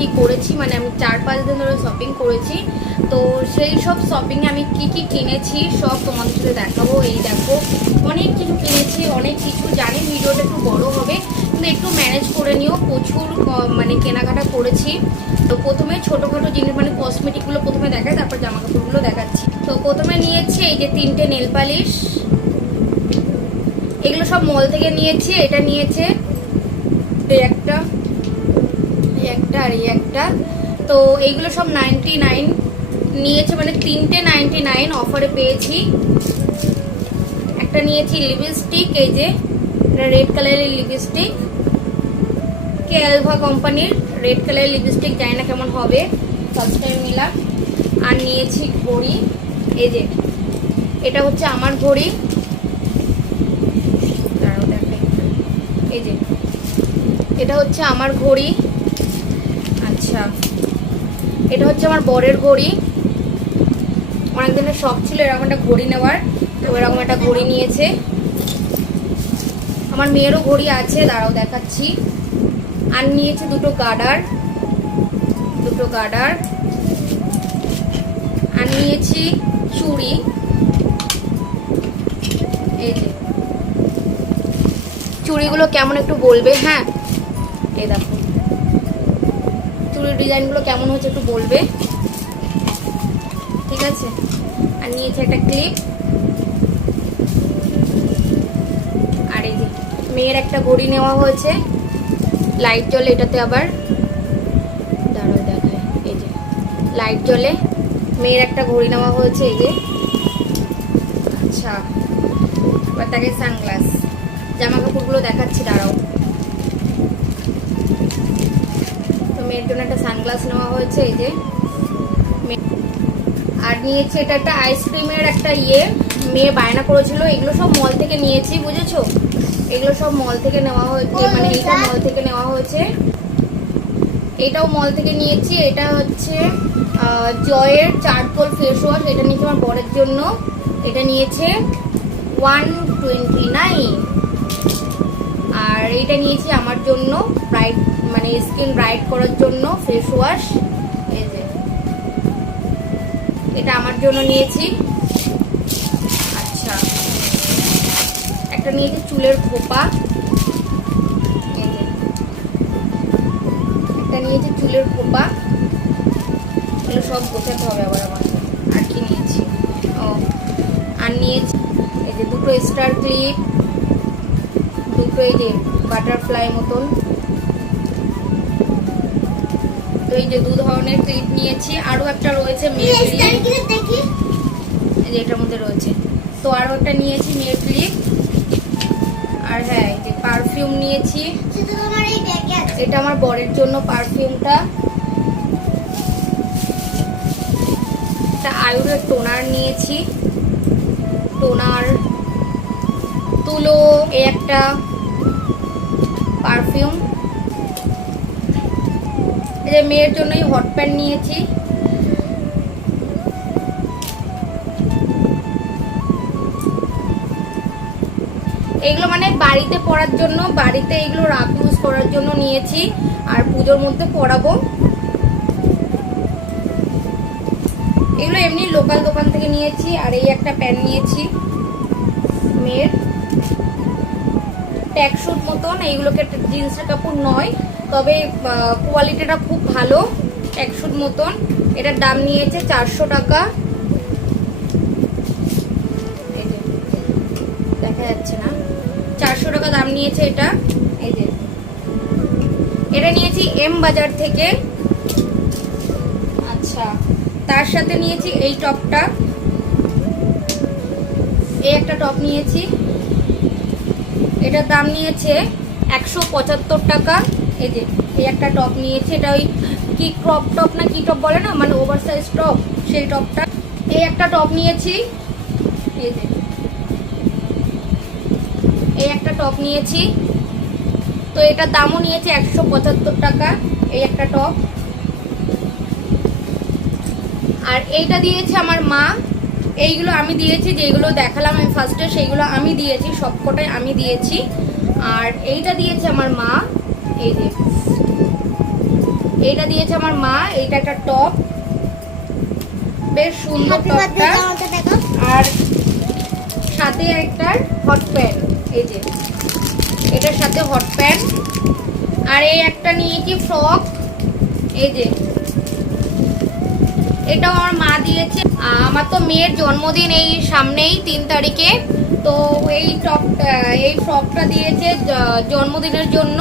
কি করেছি, মানে আমি 4-5 দিন ধরে শপিং করেছি। তো সেই সব শপিংয়ে আমি কি কি কিনেছি সব তোমাদের সাথে দেখাবো। এই দেখো অনেক কিছু কিনেছি, অনেক কিছু জানি ভিডিওটা একটু বড় হবে, কিন্তু একটু ম্যানেজ করে নিও। প্রচুর মানে কেনাকাটা করেছি। তো প্রথমে ছোটোখাটো জিনিস মানে কসমেটিকগুলো প্রথমে দেখাই, তারপর জামা কাপড়গুলো দেখাচ্ছি। তো প্রথমে নিয়েছি এই যে 3টে নেল পালিশ, এগুলো সব মল থেকে নিয়েছি। এটা নিয়েছে এই একটা আর এই একটা। তো এইগুলো সব 99 নিয়েছে, মানে 3টে 99 অফারে পেয়েছি। একটা নিয়েছি লিপস্টিক, এই যে রেড কালারের লিপস্টিক, কেলভা কোম্পানির রেড কালারের লিপস্টিক, জানি না কেমন হবে, ফার্স্ট টাইম নিলাম। আর নিয়েছি ঘড়ি, এই যে এটা হচ্ছে আমার ঘড়ি, এই যে এটা হচ্ছে আমার ঘড়ি। আচ্ছা, এটা হচ্ছে আমার বরের ঘড়ি। অনেকদিনের শখ ছিল এরকম একটা ঘড়ি নেওয়ার, তো এরকম একটা ঘড়ি নিয়েছে। আমার মেয়েরও ঘড়ি আছে, দাঁড়াও দেখাচ্ছি। আর নিয়েছে দুটো গার্ডার, আর নিয়েছি চুড়ি, এই যে চুড়িগুলো কেমন একটু বলবে, হ্যাঁ এই দেখো চুড়ির ডিজাইনগুলো কেমন হচ্ছে একটু বলবে, ঠিক আছে। আর নিয়েছে একটা ক্লিপ, আর এই যে মেয়ের একটা ঘড়ি নেওয়া হয়েছে, লাইট জ্বলে এটাতে, আবার দাঁড়াও দেখায়, এই যে লাইট জ্বলে, মেয়ের একটা ঘড়ি নেওয়া হয়েছে, এই যে। আচ্ছা, এবার তাকে সানগ্লাস, জামা কাপড়গুলো দেখাচ্ছি, দাঁড়াও। তো মেয়ের জন্য একটা সানগ্লাস নেওয়া হয়েছে, এই যে। আর নিয়েছি এটা একটা আইসক্রিমের একটা মেয়ে বায়না করেছিল, এগুলো সব মল থেকে নিয়েছি, বুঝেছো, এগুলো সব মল থেকে নেওয়া হয়েছে, মানে এইটা মল থেকে নেওয়া হয়েছে, এটাও মল থেকে নিয়েছি। এটা হচ্ছে জয়ের চারকোল ফেস ওয়াশ, এটা নিয়েছি আমার বরের জন্য, এটা নিয়েছে 129। আর এইটা নিয়েছি আমার জন্য ব্রাইট, মানে স্কিন ব্রাইট করার জন্য ফেস ওয়াশ, এই যে এটা আমার জন্য নিয়েছি। আচ্ছা, একটা নিয়েছি চুলের খোপা, এই যে একটা নিয়েছি চুলের খোপা, এগুলো সব গোছাতে হবে আবার আমার। আর কি নিয়েছি, ও আর নিয়েছি এই যে দুটো স্টার ক্লিপ, দুটো এই যে বাটারফ্লাই মতন, তো এই যে 2 ধরনের ক্লিপ নিয়েছি। আরো একটা রয়েছে মেয়ের ক্লিপ, এই যে এটার মধ্যে রয়েছে। তো আরো একটা নিয়েছি মেয়ের ক্লিপ। আর হ্যাঁ, এই যে পারফিউম নিয়েছি, এটা আমার বরের জন্য পারফিউমটা। একটা আয়ুরের টোনার নিয়েছি, টোনার, তুলো, এই একটা পারফিউম। এই যে মেয়ের জন্যই হট প্যান্ট নিয়েছি। এগুলো মানে বাড়িতে পরার জন্য, বাড়িতে এগুলো রাফ ইউজ করার জন্য নিয়েছি, আর পুজোর মধ্যে পরাবো। এগুলো এমনি লোকাল দোকান থেকে নিয়েছি। আর এই একটা প্যান্ট নিয়েছি মেয়ের, ট্যাকশুট মতন, এইগুলোকে জিন্সের কাপড় নয়, তবে কোয়ালিটিটা খুব ভালো, ট্যাকশুট মতন। এটার দাম নিয়েছে 400 টাকা, এই যে দেখা যাচ্ছে না, 400 টাকা দাম নিয়েছে এটা। এই যে এটা নিয়েছি এম বাজার থেকে। আচ্ছা, তার সাথে নিয়েছি এই টপটা, এই একটা টপ নিয়েছি, এটার দাম নিয়েছে 175 টাকা। এই যে এই একটা টপ নিয়েছি, এটা ওই কি ক্রপ টপ না কি টপ বলে না, মানে ওভার সাইজ টপ, সেই টপটা। এই একটা টপ নিয়েছি, এই যে এই একটা টপ নিয়েছি, তো এটার দামও নিয়েছে 175 টাকা, এই একটা টপ। আর এইটা দিয়েছে আমার মা, এইগুলো আমি দিয়েছি, যেগুলো দেখালাম আমি ফার্স্টে সেইগুলো আমি দিয়েছি, সবকটাই আমি দিয়েছি। আর এইটা দিয়েছে আমার মা, এই যে এইটা দিয়েছে আমার মা। এইটা একটা টপ, বেশ সুন্দর টপটা। আর সাথে একটা হট প্যান্ট, এই যে এটার সাথে হট প্যান্ট। আর এই একটা নিয়েছি ফ্রক, এই যে এটাও আমার মা দিয়েছে। আমার তো মেয়ের জন্মদিন এই সামনেই 3 তারিখে, তো এই ফ্রকটা দিয়েছে জন্মদিনের জন্য,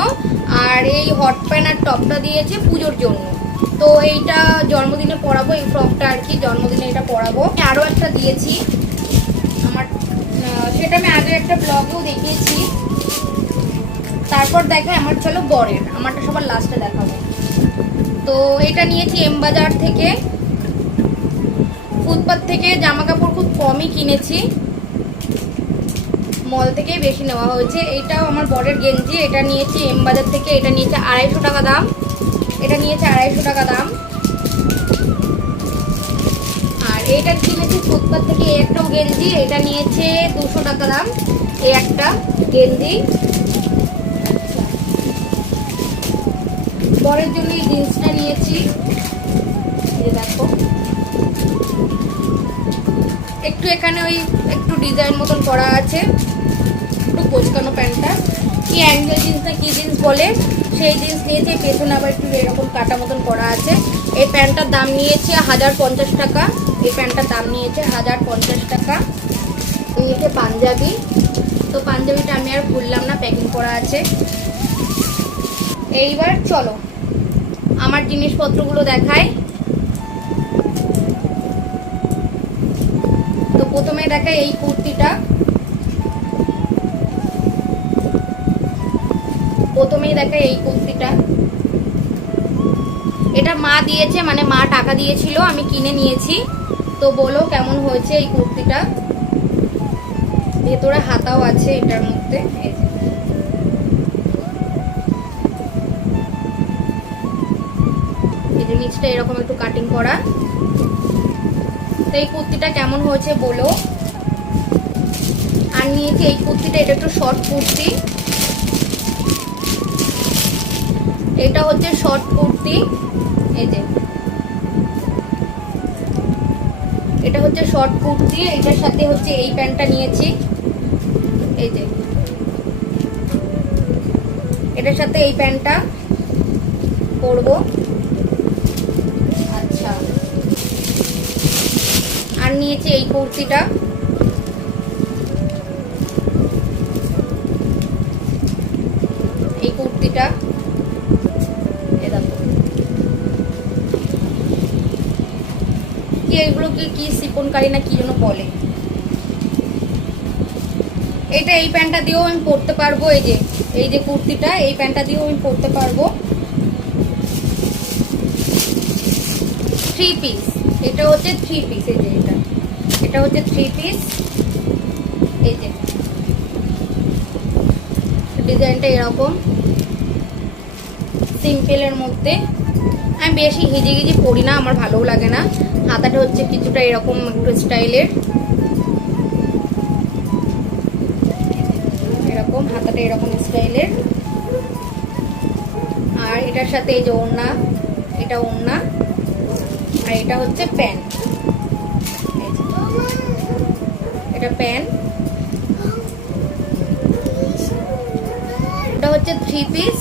আর এই হট প্যান্ট আর টপটা দিয়েছে পুজোর জন্য। তো এইটা জন্মদিনে পরাবো, এই ফ্রকটা আর কি জন্মদিনে এটা পরাবো। আরো একটা দিয়েছি আমার, সেটা আমি আগে একটা ব্লগেও দেখিয়েছি। তারপর দেখাই আমার, চলো বরের, আমারটা সবার লাস্টে দেখাবো। তো এটা নিয়েছি এম বাজার থেকে, ফুটপাত থেকে জামা কাপড় খুব কমই কিনেছি, মল থেকে বেশি নেওয়া হয়েছে। এইটাও আমার বরের গেঞ্জি, এটা নিয়েছি এম বাজার থেকে, এটা নিয়েছে 250 টাকা দাম, এটা নিয়েছে 250 টাকা দাম। আর এটা কিনেছি ফুটপাত থেকে, এই একটাও গেঞ্জি, এটা নিয়েছে 200 টাকা দাম, এই একটা গেঞ্জি। বরের জন্য এই জিন্সটা নিয়েছি, দেখো একটু এখানে ওই একটু ডিজাইন মতন করা আছে, একটু কোচকানো প্যান্টটা, কি অ্যাঙ্গেল জিন্স না কি জিন্স বলে, সেই জিন্স নিয়েছে। পেছনে আবার একটু এরকম কাটা মতন করা আছে। এই প্যান্টটার দাম নিয়েছে 1050 টাকা, এই প্যান্টটার দাম নিয়েছে 1050 টাকা। নিয়েছে পাঞ্জাবি, তো পাঞ্জাবিটা আমি আর খুললাম না, প্যাকিং করা আছে। এইবার চলো আমার জিনিসপত্রগুলো দেখাই। তো প্রথমে দেখাই এই কুর্তিটা, প্রথমেই দেখাই এই কুর্তিটা। এটা মা দিয়েছে, মানে মা টাকা দিয়েছিল, আমি কিনে নিয়েছি। তো বলো কেমন হয়েছে এই কুর্তিটা। ভেতরে হাতাও আছে এটার মধ্যে, এই যে নিচটা এরকম একটু কাটিং করা। তো এই কুর্তিটা কেমন হয়েছে বলো। আর নিয়েছি এই কুর্তিটা, এটা একটু শর্ট কুর্তি, এটা হচ্ছে শর্ট কুর্তি, এই যে এটা হচ্ছে শর্ট কুর্তি। এটার সাথে হচ্ছে এই প্যান্টটা নিয়েছি, এই যে এটার সাথে এই প্যান্টটা পরবো। আচ্ছা, আর নিয়েছি এই কুর্তিটা, এই কুর্তিটা, এগুলোকে কি সিপনকারি না কি যেন বলে। এটা এই প্যান্টটা দিয়েও আমি পরতে পারবো, এই যে কুর্তিটা, এই প্যান্টটা দিয়েও আমি পরতে পারবো। 3 পিস, এটা হচ্ছে 3 পিস, এই যে এটা হচ্ছে 3 পিস। এই যে ডিজাইনটা এরকম সিম্পলের মধ্যে। আমি বেশি হিজি পরি না, আমার ভালোও লাগে না। হাতাটা হচ্ছে কিছুটা এরকম একটু স্টাইলের, এরকম হাতাটা এরকম স্টাইলের। আর এটার সাথে এই যে ওড়না, এটা ওড়না, আর এটা হচ্ছে প্যান্ট, এটা প্যান্ট। এটা হচ্ছে 3 পিস,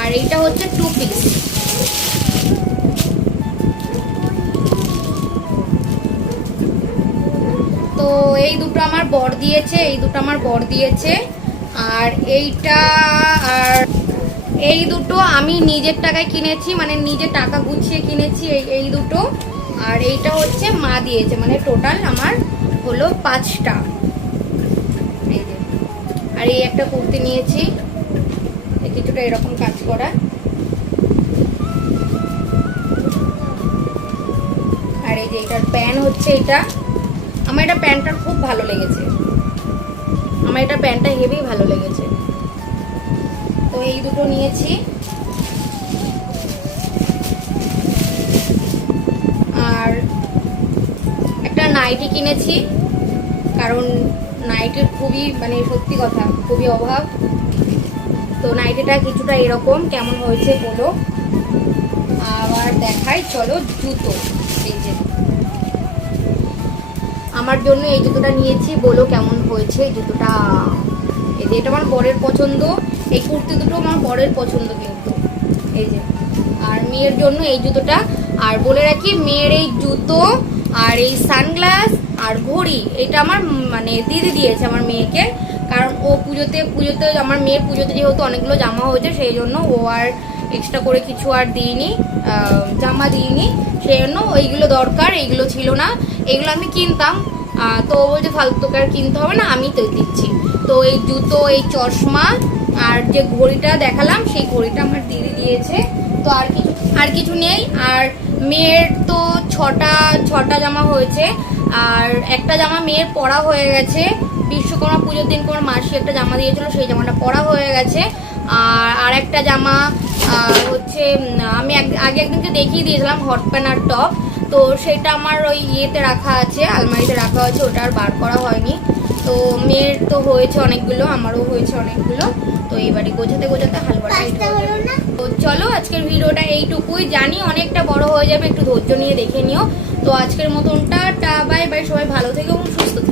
আর এইটা হচ্ছে 2 পিস। তো এই দুটো আমার বর দিয়েছে, এই দুটো আমার বর দিয়েছে। আর এইটা আর এই দুটো আমি নিজের টাকায় কিনেছি, মানে নিজে টাকা গুছিয়ে কিনেছি এই দুটো। আর এইটা হচ্ছে মা দিয়েছে, মানে টোটাল আমার হলো 5টা। আর এই একটা কুর্তি নিয়েছি, কিছুটা এরকম কাজ করা। আর এই যে এটার প্যান্ট হচ্ছে এটা, আমার এটা প্যান্টটা খুব ভালো লেগেছে, আমার এটা প্যান্টটা হেভি ভালো লেগেছে। তো এই দুটো নিয়েছি। আর একটা নাইটি কিনেছি, কারণ নাইটির খুবই মানে সত্যি কথা খুবই অভাব। তো নাইটিটা কিছুটা এরকম, কেমন হয়েছে বলো। আবার দেখাই চলো জুতো। এই যে আমার জন্য এই জুতোটা নিয়েছি, বলো কেমন হয়েছে এই জুতোটা। এই যে এটা আমার বরের পছন্দ, এই কুর্তি দুটো আমার বরের পছন্দ কিন্তু। এই যে আর মেয়ের জন্য এই জুতোটা। আর বলে রাখি মেয়ের এই জুতো আর এই সানগ্লাস আর ঘড়ি এটা আমার মানে দিদি দিয়েছে আমার মেয়েকে, কারণ ও পুজোতে আমার মেয়ের পুজোতে যেহেতু অনেকগুলো জামা হয়েছে সেই জন্য ও আর এক্সট্রা করে কিছু আর দিইনি, জামা দিইনি, সেই জন্য ওইগুলো দরকার, এইগুলো ছিল না, এগুলো আমি কিনতাম। তো ও বলছে ফালতু তোকে আর কিনতে হবে না, আমি তো দিচ্ছি। তো এই জুতো, এই চশমা আর যে ঘড়িটা দেখালাম সেই ঘড়িটা আমার দিদি দিয়েছে। তো আর কিছু নেই। আর মেয়ের তো ছটা জামা হয়েছে, আর একটা জামা মেয়ের পরা হয়ে গেছে, বিশ্বকর্মা পুজোর দিন কোনো মাসি একটা জামা দিয়েছিল সেই জামাটা পরা হয়ে গেছে। আর একটা জামা হচ্ছে আমি আগে একদিনকে দেখিয়ে দিয়েছিলাম হট প্যান্ট আর টপ, তো সেটা আমার ওই ইয়েতে রাখা আছে, আলমারিতে রাখা আছে, ওটা আর বার করা হয়নি। তো মেয়ের তো হয়েছে অনেকগুলো, আমারও হয়েছে অনেকগুলো, তো এইবারে গোছাতে গোছাতে হালুয়াটা তো চলো আজকের ভিডিওটা এইটুকুই, জানি অনেকটা বড় হয়ে যাবে, একটু ধৈর্য নিয়ে দেখে নিও। তো আজকের মতন টাটা বাই বাই, সবাই ভালো থেকো এবং সুস্থ থেকো।